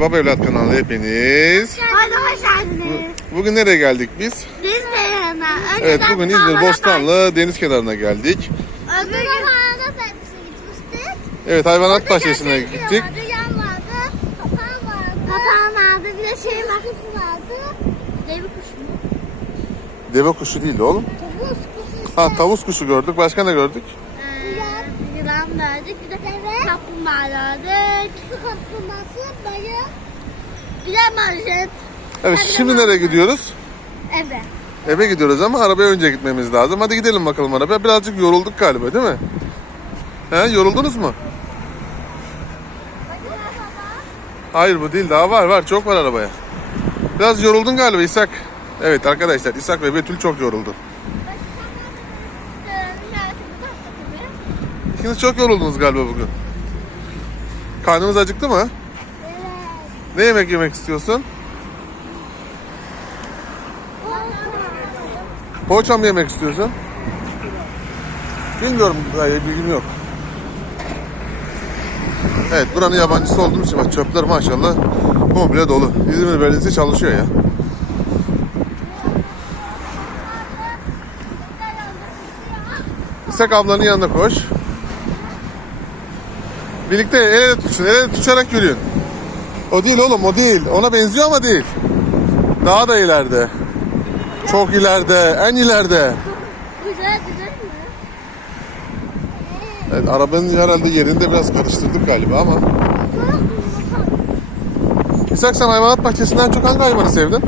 Baba Evlat kanalına hepiniz. Hadi hoş geldiniz. Bugün nereye geldik biz? Yanına. Evet bugün İzmir Bostanlı deniz kenarına geldik. Öbür gün hayvanat bahçesine gitmiştik. Evet hayvanat bahçesine gittik. Yan vardı. Papağan vardı. Papağan vardı. Bir de şey makası vardı. Devi kuşu mu? Deve kuşu değildi oğlum. Tavus kuşu. Ha tavus kuşu gördük. Başka ne gördük? Gördük. Bir de kaplumbağa gördük. Su kaplumbağası, bayı. Bir de marjet. Evet Hadi şimdi nereye gidiyoruz? Evet. Eve gidiyoruz ama arabaya önce gitmemiz lazım. Hadi gidelim bakalım arabaya. Birazcık yorulduk galiba değil mi? He yoruldunuz mu? Hayır bu değil daha var var çok var arabaya. Biraz yoruldun galiba İshak. Evet arkadaşlar İshak ve Betül çok yoruldu. İkiniz çok yoruldunuz galiba bugün. Karnınız acıktı mı? Ne yemek yemek istiyorsun? Poğaça mı yemek istiyorsun? Bilmiyorum. Hayır bilgim yok. Evet buranın yabancısı olduğum için bak çöpler maşallah komple dolu. İzmir Belediyesi çalışıyor ya. İshak ablanın yanına koş. Birlikte el ele tutuşun. El ele tutuşarak yürüyün. O değil oğlum o değil. Ona benziyor ama değil. Daha da ileride. Çok ileride. En ileride. Güzel güzel mi? Evet, arabanın herhalde yerini de biraz karıştırdık galiba ama. İshak sen hayvanat bahçesinden çok hangi hayvanı sevdin?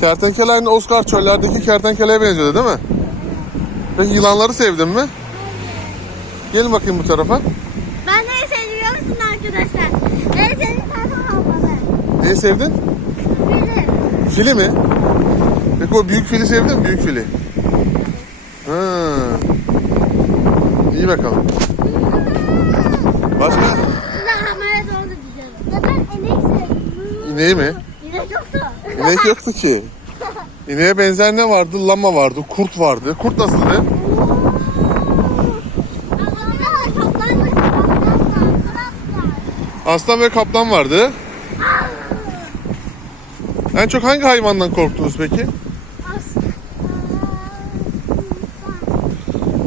Kertenkele aynı Oscar çöllerdeki kertenkeleye benziyordu değil mi? Peki yılanları sevdin mi? Gelin bakayım bu tarafa. Ben neyi seviyor musun arkadaşlar? En sevdiğim karton olmalı. Neyi sevdin? Benim. Fili mi? Peki o büyük fili sevdin mi? Büyük fili. Ha. İyi bakalım. Başka? Hamaya doğru diyeceğim. Ya ben enek seviyorum. İneği mi? İnek yoktu. İnek yoktu ki. İneğe benzer ne vardı? Lama vardı, kurt vardı. Kurt nasıldı? Ama kaplan var. Kaplan var. Aslan ve kaplan vardı. En çok hangi hayvandan korktunuz peki?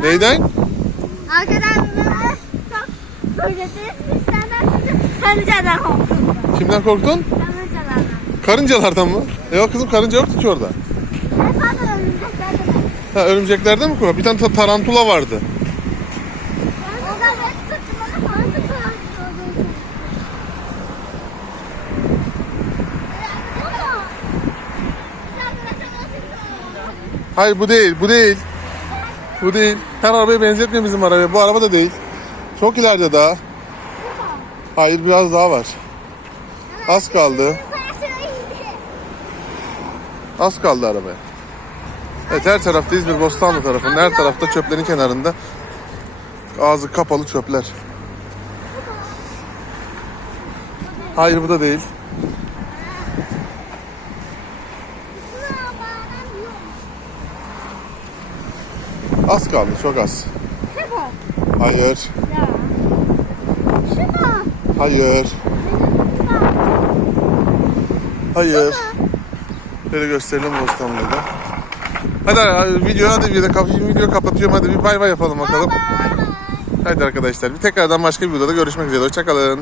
Neyden? Arkadan karıncadan korktum. Kimden korktun? Karıncadan. Karıncalardan mı? E yok kızım karınca yoktu ki orada. Ha örümceklerden mi korktun? Bir tane ta- tarantula vardı. O da ben tuttum onu falan tutuyorum. Hayır bu değil, bu değil. Bu değil. Her arabaya benzetme bizim arabaya. Bu araba da değil. Çok ileride daha. Hayır biraz daha var. Az kaldı. Az kaldı arabaya. Evet her tarafta İzmir Bostanlı tarafında her tarafta çöplerin kenarında ağzı kapalı çöpler. Hayır bu da değil. Az kaldı çok az. Hayır. Hayır. Hayır. Böyle gösterelim Bostanlı'da. Hadi, hadi video hadi video, kap- video kapatıyorum hadi bir bay bay yapalım bakalım. Hadi arkadaşlar bir tekrardan başka bir videoda görüşmek üzere. Hoşçakalın.